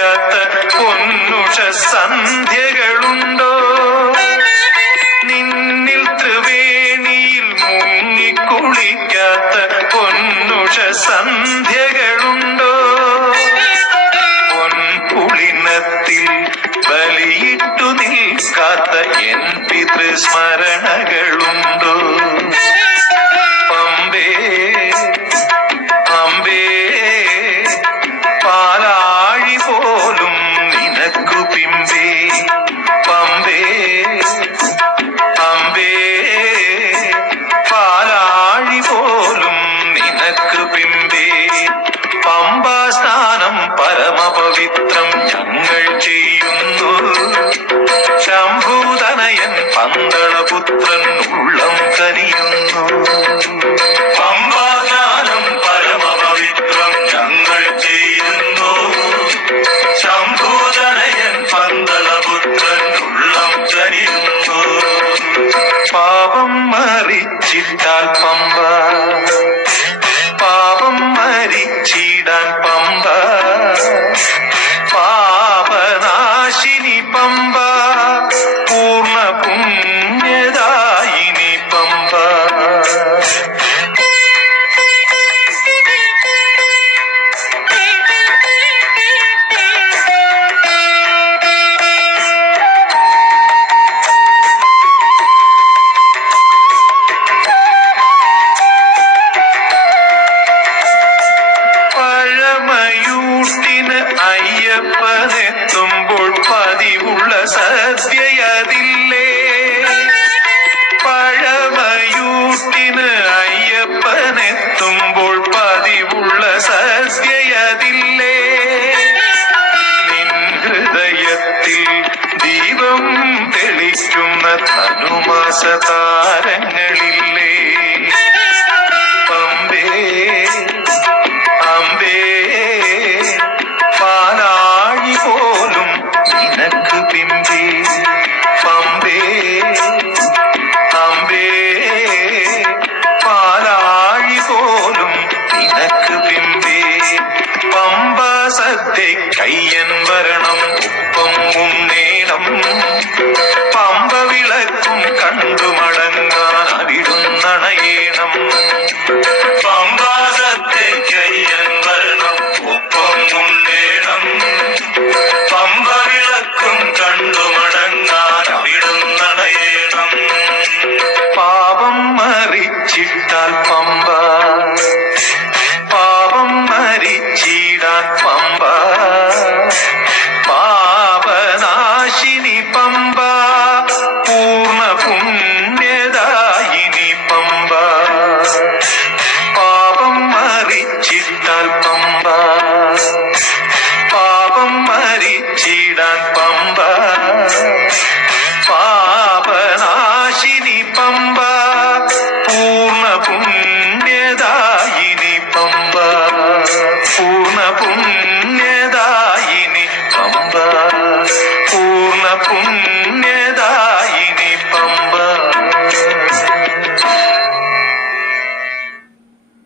കുളിക്കാത്ത പൊന്നുഷ സന്ധ്യകളുണ്ടോ? നിന്നിൽ ത്രിവേണിയിൽ മുങ്ങിക്കുളിക്കാത്ത പൊന്നുഷ സന്ധ്യകളുണ്ടോ? പൊൻപുളിനത്തിൽ ബലിയിട്ടു നിൽക്കാത്ത എൻ പിതൃസ്മരണകളുണ്ടോ? പമ്പേ അമ്പേ പാലാഴി പോലും നിനക്കു പിമ്പേ. പമ്പേ അമ്പേ പാലാഴി പോലും നിനക്കു പിമ്പേ. പമ്പാ സ്നാനം പരമപവിത്രം ഞങ്ങൾ ചെയ്യുന്നു. ശംഭൂതനയൻ പന്തളപുത്രൻ ഉള്ളം കനിയുന്നു. പമ്പാ സ്നാനം പരമപവിത്രം ഞങ്ങൾ ചെയ്യുന്നു. ശംഭൂതനയൻ പന്തളപുത്രൻ ഉള്ളം കനിയുന്നു. പാപം മറിച്ചിട്ടാൽ പമ്പ, പാപം മരിച്ചിടാൻ പമ്പ, പാപനാശിനി പമ്പ, പൂർണ്ണ പുണ്യദായിനി പമ്പ. പഴമയൂട്ടിന് അയ്യപ്പനെത്തുമ്പോൾ പതിവുള്ള സദ്യയതില്ലേ? പഴമയൂട്ടിന് അയ്യപ്പനെത്തുമ്പോൾ പതിവുള്ള സദ്യയതില്ലേ? നിൻ ഹൃദയത്തിൽ ദീപം തെളിക്കുന്ന ധനുമാസ താരങ്ങളില്ലേ? പമ്പേ അമ്പേ പാലാഴി പോലും നിനക്ക് പിമ്പേ. പമ്പേ അമ്പേ പാലാഴി പോലും നിനക്ക് പിമ്പേ. പമ്പ സദ്യ കയ്യൻ